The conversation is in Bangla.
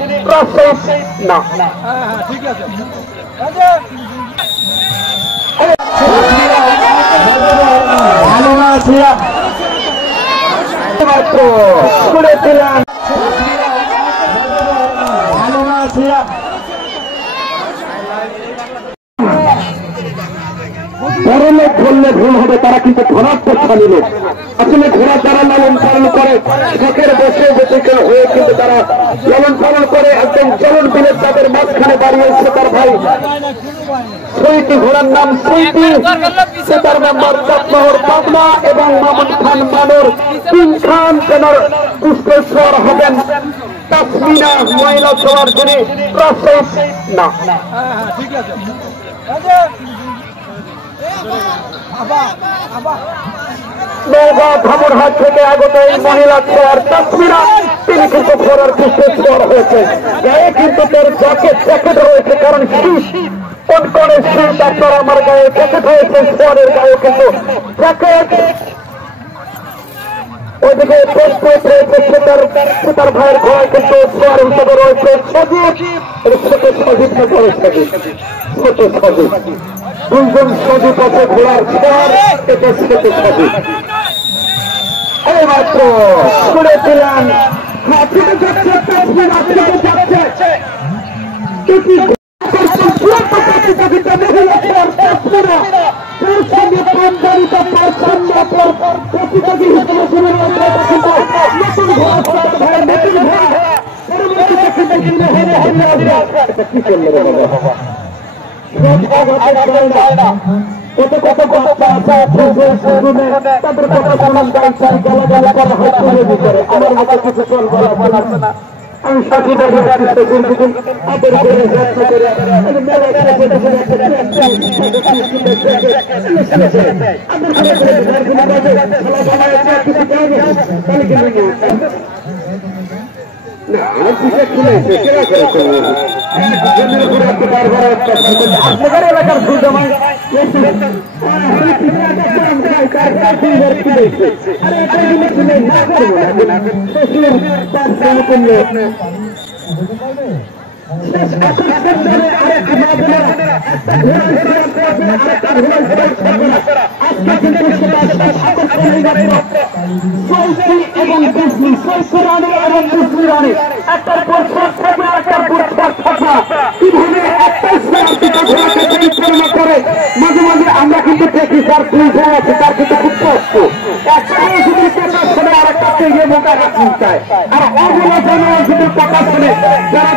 যিনি প্রসেস না ঠিক আছে ভালো না ছিয়া মাত্র ছুড়ে দিলাম ভালো না ছিয়া বড় লোক বললে ভুল হবে, তারা কিন্তু ধনাত্মশালী লোক। আসলে ঘোড়া তারা লালন পালন করে, শখের বসে বসে হয়ে কিন্তু তারা লালন পালন করে। একদম চলন বিলের তাদের মাঝখানে দাঁড়িয়েছে তার ভাই সৈতি, ঘোড়ার নাম সৈতি, তার নাম্বার চাঁদমোহর পাবনা এবং মামুন খান মানর। তিন খান তেনার পুষ্পেশ্বর হবেন তাসমিনা মহিলা সবার যিনি প্রসেস না ঠিক আছে নৌকা ধামরহাট থেকে আগত এই মহিলা চেয়ার তাসমিনা, তিনি কিন্তু ঘোড়ার পুষ্পেশ্বর হয়েছে। গায়ে কিন্তু তার জ্যাকেট রয়েছে, কারণ শীত কনকনে শীত। আপনার আমার গায়ে জ্যাকেট হয়েছে, সোয়ারের গায়ে কিন্তু জ্যাকেট। ওইদিকে তার ভাইয়ের ঘোড়ায় কিন্তু সোয়ার হিসেবে রয়েছে সজীব। ছোট সজীব না বড় সজীব? ছোট সজীব। দুইজন সজীব আছে ঘোড়ার সোয়ার, এটা ছোট সজীব। এই মাত্র ছুড়ে দিলাম কত কত তাদের কথা বলার গালাগালা করা হয় তৈরি করে। আমার মতো কিছু চলবে না, আমি সাথীদের আপনাদের এলাকার ভুল জমায় এবং একটার পর কিভাবে করে মাঝে মাঝে আমরা কিন্তু দেখি তার পুলিশ আছে, তার কিন্তু খুব কষ্ট। আর একটা গিয়ে মোটা রাখতে চায়, আর অগুলো শুধু কথা শুনে যারা